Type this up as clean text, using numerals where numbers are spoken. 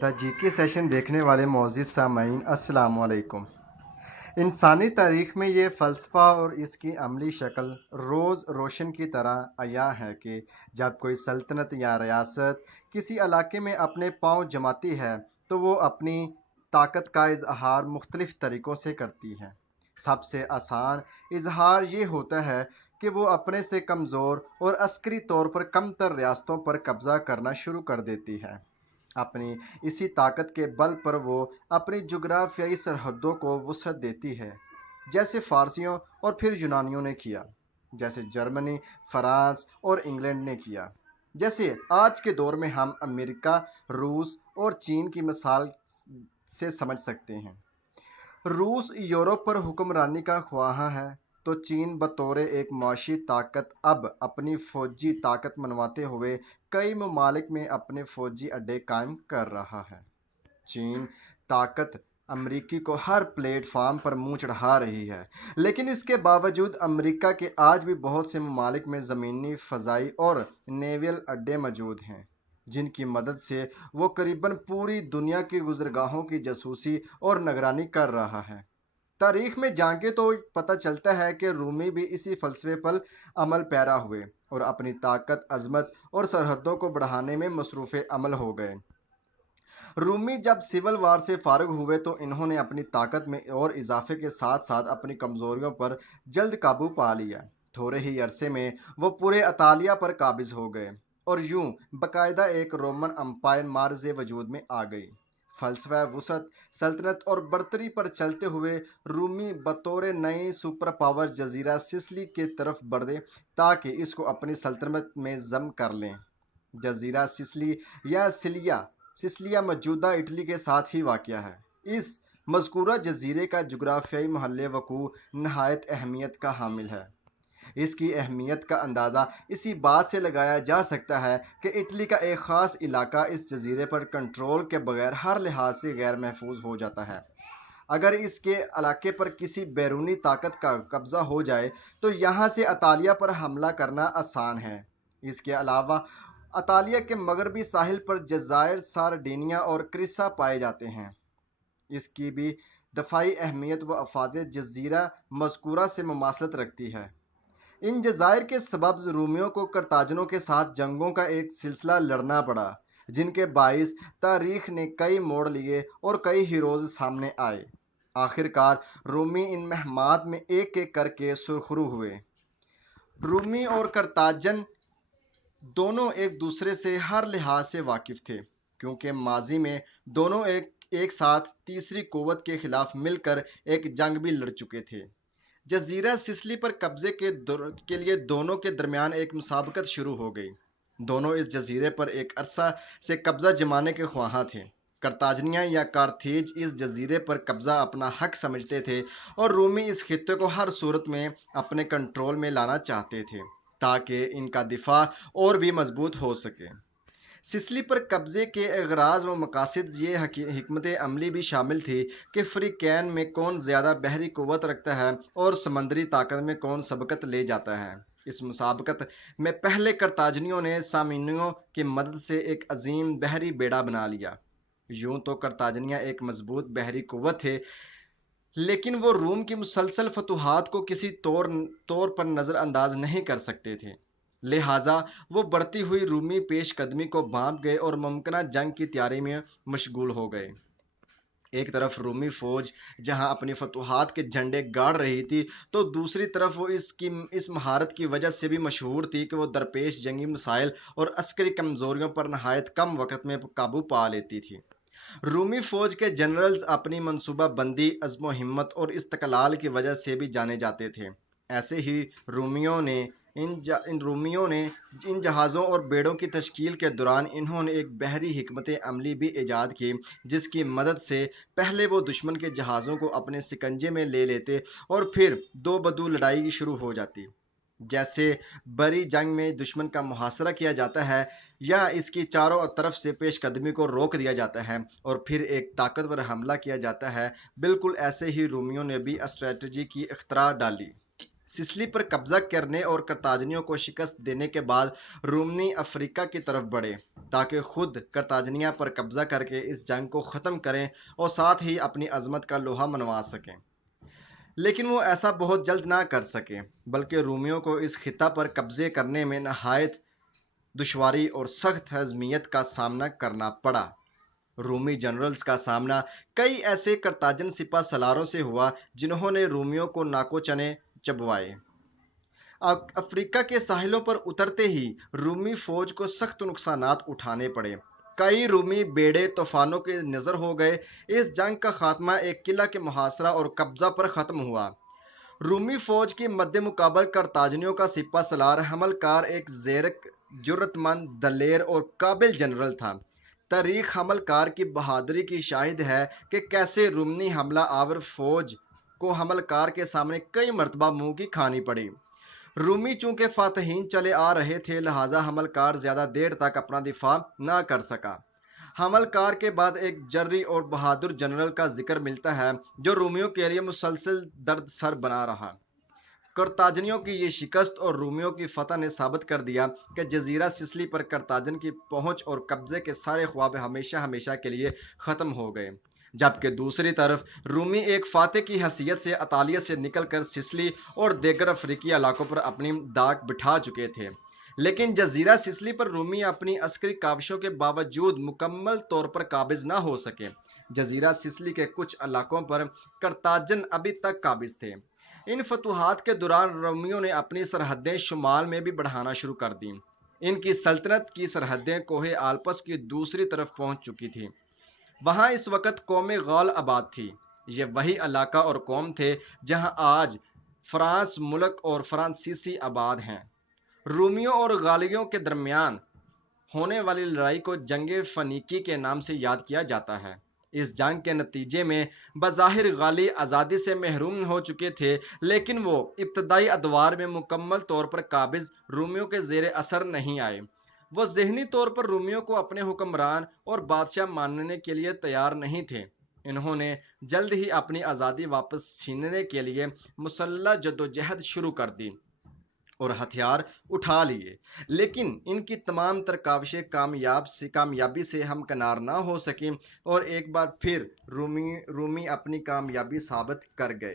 دا جی کے سیشن دیکھنے والے معزز سامعین السلام علیکم۔ انسانی تاریخ میں یہ فلسفہ اور اس کی عملی شکل روز روشن کی طرح عیاں ہے کہ جب کوئی سلطنت یا ریاست کسی علاقے میں اپنے پاؤں جماتی ہے تو وہ اپنی طاقت کا اظہار مختلف طریقوں سے کرتی ہے۔ سب سے آسان اظہار یہ ہوتا ہے کہ وہ اپنے سے کمزور اور عسکری طور پر کم تر ریاستوں پر قبضہ کرنا شروع کر دیتی ہے۔ اپنی اسی طاقت کے بل پر وہ اپنی جغرافیائی سرحدوں کو وسعت دیتی ہے، جیسے فارسیوں اور پھر یونانیوں نے کیا، جیسے جرمنی، فرانس اور انگلینڈ نے کیا، جیسے آج کے دور میں ہم امریکہ، روس اور چین کی مثال سے سمجھ سکتے ہیں۔ روس یورپ پر حکمرانی کا خواہاں ہے تو چین بطور ایک معاشی طاقت اب اپنی فوجی طاقت منواتے ہوئے کئی ممالک میں اپنے فوجی اڈے قائم کر رہا ہے۔ چین طاقت امریکی کو ہر پلیٹ فارم پر منہ چڑھا رہی ہے، لیکن اس کے باوجود امریکہ کے آج بھی بہت سے ممالک میں زمینی، فضائی اور نیول اڈے موجود ہیں، جن کی مدد سے وہ قریباً پوری دنیا کی گزرگاہوں کی جاسوسی اور نگرانی کر رہا ہے۔ تاریخ میں جھانکیں تو پتہ چلتا ہے کہ رومی بھی اسی فلسفے پر عمل پیرا ہوئے اور اپنی طاقت، عظمت اور سرحدوں کو بڑھانے میں مصروف عمل ہو گئے۔ رومی جب سول وار سے فارغ ہوئے تو انہوں نے اپنی طاقت میں اور اضافے کے ساتھ ساتھ اپنی کمزوریوں پر جلد قابو پا لیا۔ تھوڑے ہی عرصے میں وہ پورے اطالیہ پر قابض ہو گئے اور یوں باقاعدہ ایک رومن امپائر مارز وجود میں آ گئی۔ فلسفہ وسعت، سلطنت اور برتری پر چلتے ہوئے رومی بطور نئی سپر پاور جزیرہ سسلی کی طرف بڑھے تاکہ اس کو اپنی سلطنت میں ضم کر لیں۔ جزیرہ سسلی یا سسلیا موجودہ اٹلی کے ساتھ ہی واقع ہے۔ اس مذکورہ جزیرے کا جغرافیائی محل وقوع نہایت اہمیت کا حامل ہے۔ اس کی اہمیت کا اندازہ اسی بات سے لگایا جا سکتا ہے کہ اٹلی کا ایک خاص علاقہ اس جزیرے پر کنٹرول کے بغیر ہر لحاظ سے غیر محفوظ ہو جاتا ہے۔ اگر اس کے علاقے پر کسی بیرونی طاقت کا قبضہ ہو جائے تو یہاں سے اطالیہ پر حملہ کرنا آسان ہے۔ اس کے علاوہ اطالیہ کے مغربی ساحل پر جزائر سارڈینیا اور کریسا پائے جاتے ہیں۔ اس کی بھی دفاعی اہمیت و افادیت جزیرہ مذکورہ سے مماثلت رکھتی ہے۔ ان جزائر کے سبب رومیوں کو قرطاجنوں کے ساتھ جنگوں کا ایک سلسلہ لڑنا پڑا، جن کے باعث تاریخ نے کئی موڑ لیے اور کئی ہیروز سامنے آئے۔ آخر کار رومی ان مہمات میں ایک ایک کر کے سرخرو ہوئے۔ رومی اور قرطاجن دونوں ایک دوسرے سے ہر لحاظ سے واقف تھے، کیونکہ ماضی میں دونوں ایک ساتھ تیسری قوت کے خلاف مل کر ایک جنگ بھی لڑ چکے تھے۔ جزیرہ سسلی پر قبضے کے لیے دونوں کے درمیان ایک مسابقت شروع ہو گئی۔ دونوں اس جزیرے پر ایک عرصہ سے قبضہ جمانے کے خواہاں تھے۔ قرطاجنیہ یا کارتھیج اس جزیرے پر قبضہ اپنا حق سمجھتے تھے اور رومی اس خطے کو ہر صورت میں اپنے کنٹرول میں لانا چاہتے تھے تاکہ ان کا دفاع اور بھی مضبوط ہو سکے۔ سسلی پر قبضے کے اغراض و مقاصد یہ حکمت عملی بھی شامل تھی کہ فریقین میں کون زیادہ بحری قوت رکھتا ہے اور سمندری طاقت میں کون سبقت لے جاتا ہے۔ اس مسابقت میں پہلے قرطاجنیوں نے سامنیوں کی مدد سے ایک عظیم بحری بیڑا بنا لیا۔ یوں تو قرطاجنیہ ایک مضبوط بحری قوت تھے، لیکن وہ روم کی مسلسل فتوحات کو کسی طور پر نظر انداز نہیں کر سکتے تھے، لہٰذا وہ بڑھتی ہوئی رومی پیش قدمی کو بھانپ گئے اور ممکنہ جنگ کی تیاری میں مشغول ہو گئے۔ ایک طرف رومی فوج جہاں اپنی فتوحات کے جھنڈے گاڑ رہی تھی تو دوسری طرف وہ اس مہارت کی وجہ سے بھی مشہور تھی کہ وہ درپیش جنگی مسائل اور عسکری کمزوریوں پر نہایت کم وقت میں قابو پا لیتی تھی۔ رومی فوج کے جنرلز اپنی منصوبہ بندی، عزم و ہمت اور استقلال کی وجہ سے بھی جانے جاتے تھے۔ ایسے ہی رومیوں نے ان جہازوں اور بیڑوں کی تشکیل کے دوران انہوں نے ایک بحری حکمت عملی بھی ایجاد کی جس کی مدد سے پہلے وہ دشمن کے جہازوں کو اپنے سکنجے میں لے لیتے اور پھر دو بدو لڑائی شروع ہو جاتی۔ جیسے بری جنگ میں دشمن کا محاصرہ کیا جاتا ہے یا اس کی چاروں طرف سے پیش قدمی کو روک دیا جاتا ہے اور پھر ایک طاقتور حملہ کیا جاتا ہے، بالکل ایسے ہی رومیوں نے بھی اسٹریٹجی کی اختراع ڈالی۔ سسلی پر قبضہ کرنے اور کرتاجنیوں کو شکست دینے کے بعد رومی افریقہ کی طرف بڑھے تاکہ خود کرتاجنیہ پر قبضہ کر کے اس جنگ کو ختم کریں اور ساتھ ہی اپنی عظمت کا لوہا منوا سکیں۔ لیکن وہ ایسا بہت جلد نہ کر سکے، بلکہ رومیوں کو اس خطہ پر قبضے کرنے میں نہایت دشواری اور سخت ہضمیت کا سامنا کرنا پڑا۔ رومی جنرلز کا سامنا کئی ایسے کرتاجن سپہ سالاروں سے ہوا جنہوں نے رومیوں کو ناکو چنے چبوائے۔ افریقہ کے ساحلوں پر اترتے ہی رومی فوج کو سخت نقصانات اٹھانے پڑے۔ کئی رومی بیڑے طوفانوں کے نذر ہو گئے۔ اس جنگ کا خاتمہ ایک قلعہ کے محاصرہ اور قبضہ پر ختم ہوا۔ رومی فوج کے مد مقابل کرتاجنیوں کا سپہ سالار حملکار ایک زیرک، جرأت مند، دلیر اور قابل جنرل تھا۔ تاریخ حملکار کی بہادری کی شاہد ہے کہ کیسے رومی حملہ آور فوج کو حملکار کے سامنے کئی مرتبہ منہ کی کھانی پڑی۔ رومی چونکہ فاتحین چلے آ رہے تھے، لہٰذا حملکار زیادہ دیر تک اپنا دفاع نہ کر سکا۔ حملکار کے بعد ایک جری اور بہادر جنرل کا ذکر ملتا ہے جو رومیوں کے لیے مسلسل درد سر بنا رہا۔ کرتاجنیوں کی یہ شکست اور رومیوں کی فتح نے ثابت کر دیا کہ جزیرہ سسلی پر کرتاجن کی پہنچ اور قبضے کے سارے خواب ہمیشہ ہمیشہ کے لیے ختم ہو گئے، جبکہ دوسری طرف رومی ایک فاتح کی حیثیت سے اطالیہ سے نکل کر سسلی اور دیگر افریقی علاقوں پر اپنی ڈاک بٹھا چکے تھے۔ لیکن جزیرہ سسلی پر رومی اپنی عسکری کاوشوں کے باوجود مکمل طور پر قابض نہ ہو سکے۔ جزیرہ سسلی کے کچھ علاقوں پر کرتاجن ابھی تک قابض تھے۔ ان فتوحات کے دوران رومیوں نے اپنی سرحدیں شمال میں بھی بڑھانا شروع کر دیں۔ ان کی سلطنت کی سرحدیں کوہ آلپس کی دوسری طرف پہنچ چکی تھیں۔ وہاں اس وقت قوم غال آباد تھی۔ یہ وہی علاقہ اور قوم تھے جہاں آج فرانس ملک اور فرانسیسی آباد ہیں۔ رومیوں اور غالیوں کے درمیان ہونے والی لڑائی کو جنگ فنیکی کے نام سے یاد کیا جاتا ہے۔ اس جنگ کے نتیجے میں بظاہر غالی آزادی سے محروم ہو چکے تھے، لیکن وہ ابتدائی ادوار میں مکمل طور پر قابض رومیوں کے زیر اثر نہیں آئے۔ وہ ذہنی طور پر رومیوں کو اپنے حکمران اور بادشاہ ماننے کے لیے تیار نہیں تھے۔ انہوں نے جلد ہی اپنی آزادی واپس چھیننے کے لیے مسلح جدوجہد شروع کر دی اور ہتھیار اٹھا لیے، لیکن ان کی تمام تر کاوشیں کامیابی سے ہمکنار نہ ہو سکیں اور ایک بار پھر رومی اپنی کامیابی ثابت کر گئے۔